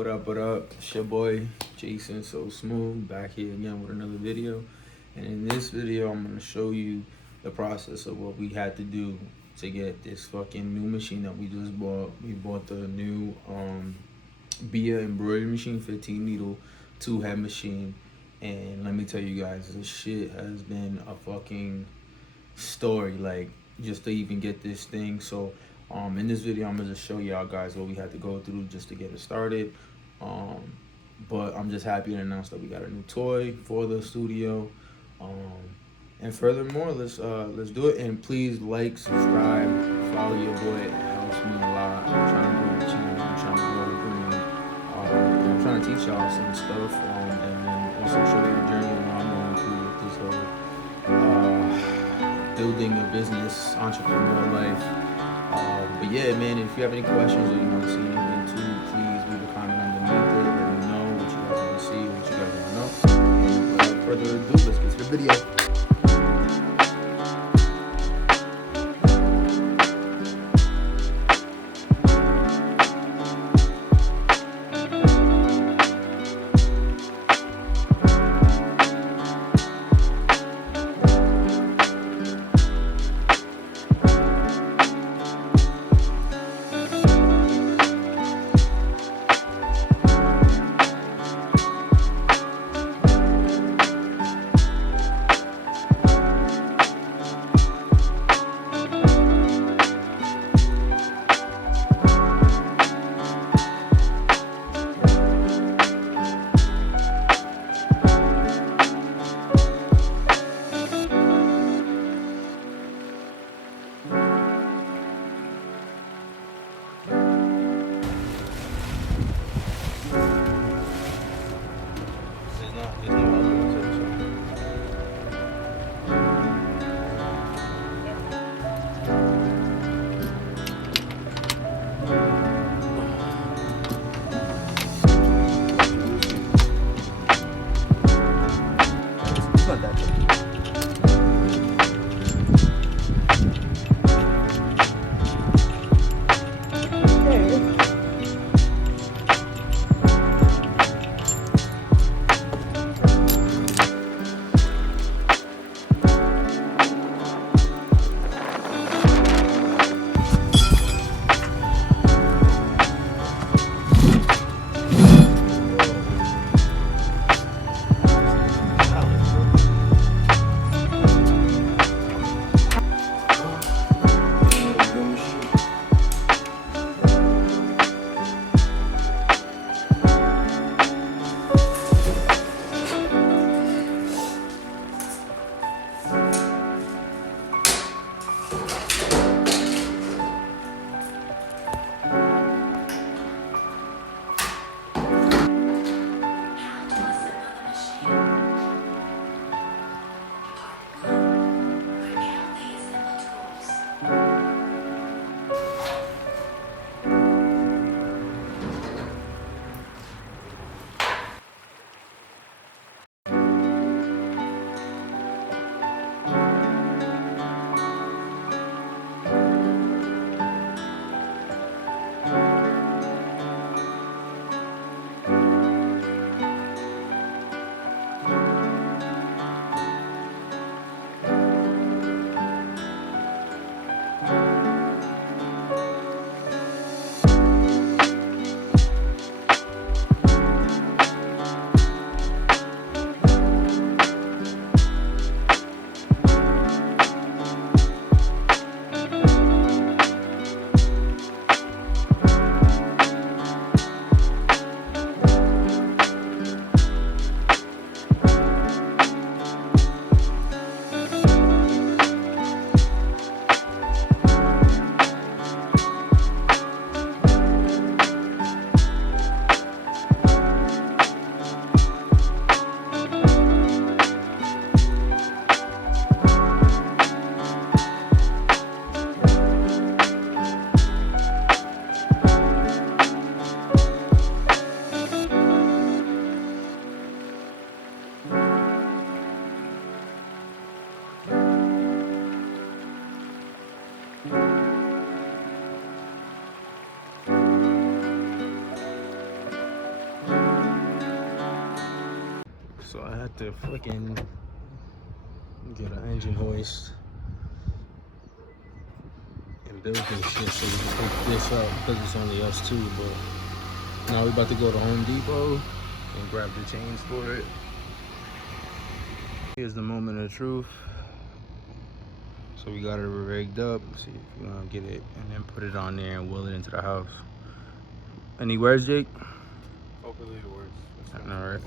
What up? It's your boy Jason So Smooth back here again with another video. And in this video, I'm gonna show you the process of what we had to do to get this fucking new machine that we just bought. We bought the new BIA Embroidery Machine, 15 needle, 2 head machine. And let me tell you guys, this shit has been a fucking story, like, just to even get this thing. So in this video, I'm gonna just show y'all guys what we had to go through just to get it started. But I'm just happy to announce that we got a new toy for the studio. And furthermore, let's do it. And please like, subscribe, follow your boy. It helps me a lot. I'm trying to grow the channel. I'm trying to grow the brand. I'm trying to teach y'all some stuff, and then also show you the journey that I'm going through with this whole building a business, entrepreneur life. But yeah, man, if you have any questions or you want to see anything too, please leave a comment underneath it. Let me know what you guys want to see, what you guys want to know. And without further ado, let's get to the video. So I had to fucking get an engine hoist and build this shit so we can pick this up because it's only us two. But now we about to go to Home Depot and grab the chains for it. Here's the moment of truth. So we got it rigged up. See if you want to get it and then put it on there and wheel it into the house. Any words, Jake? Hopefully it works. All right.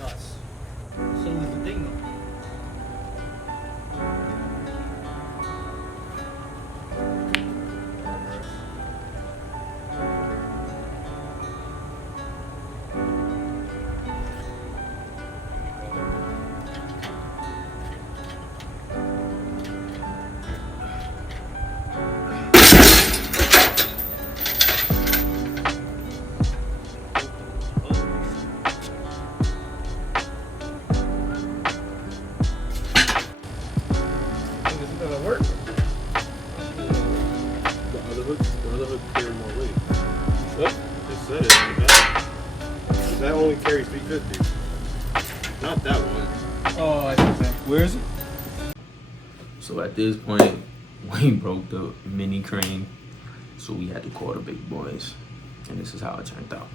Us. So is the thing though. That only carries 350. Not that one. Oh, I see. Where is it? So at this point, we broke the mini crane, so we had to call the big boys, and this is how it turned out.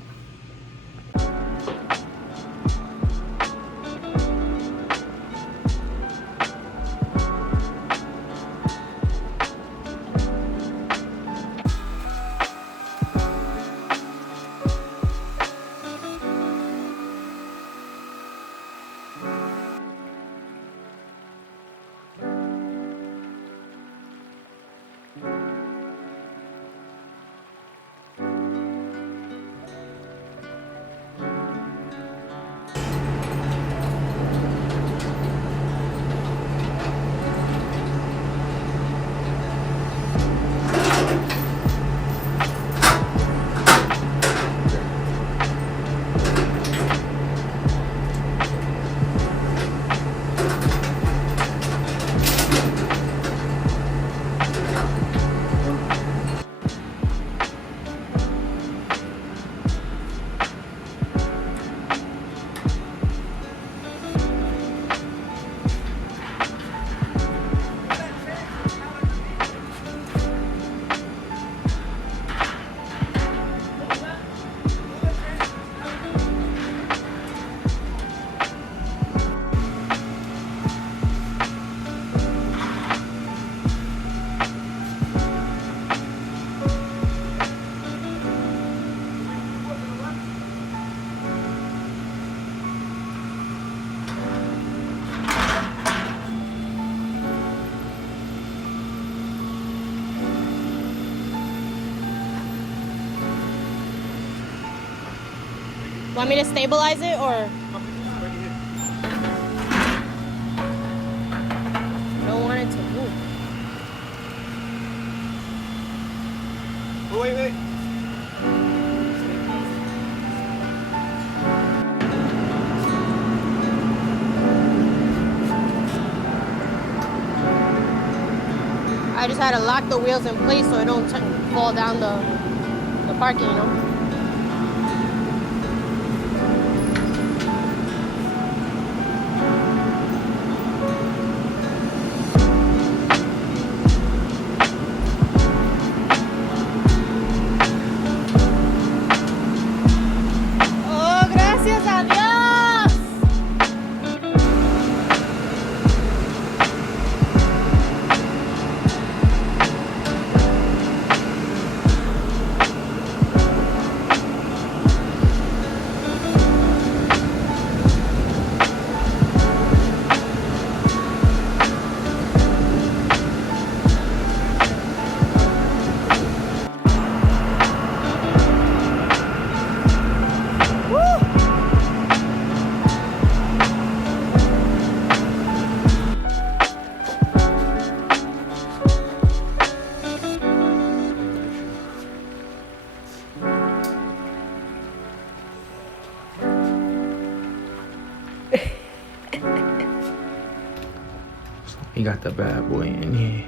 Want me to stabilize it or? I don't want it to move. Oh, wait. I just had to lock the wheels in place so it don't fall down the parking, you know? he got the bad boy in here.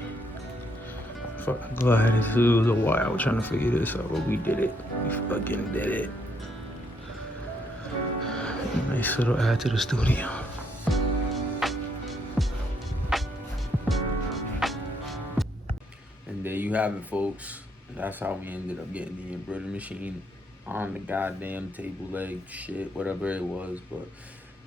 Fucking glad it was a while trying to figure this out, but we did it. We fucking did it. Nice little add to the studio. And there you have it, folks. That's how we ended up getting the embroidery machine on the goddamn table leg shit, whatever it was. But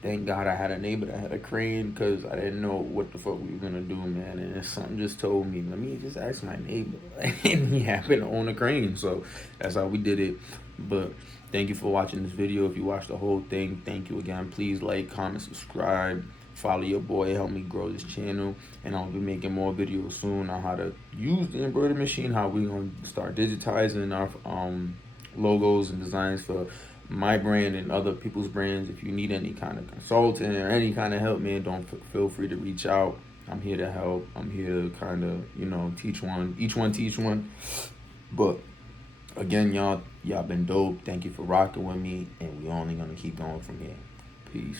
thank God I had a neighbor that had a crane, because I didn't know what the fuck we were gonna do, man. And something just told me, let me just ask my neighbor. And he happened to own a crane, so that's how we did it. But thank you for watching this video. If you watched the whole thing, thank you again. Please like, comment, subscribe, follow your boy, help me grow this channel. And I'll be making more videos soon on how to use the embroidery machine, how we gonna start digitizing our logos and designs for my brand and other people's brands. If you need any kind of consulting or any kind of help, man, don't feel free to reach out. I'm here to help. I'm here to kind of, you know, teach one, each one teach one. But again, y'all been dope. Thank you for rocking with me, and we only gonna keep going from here. Peace.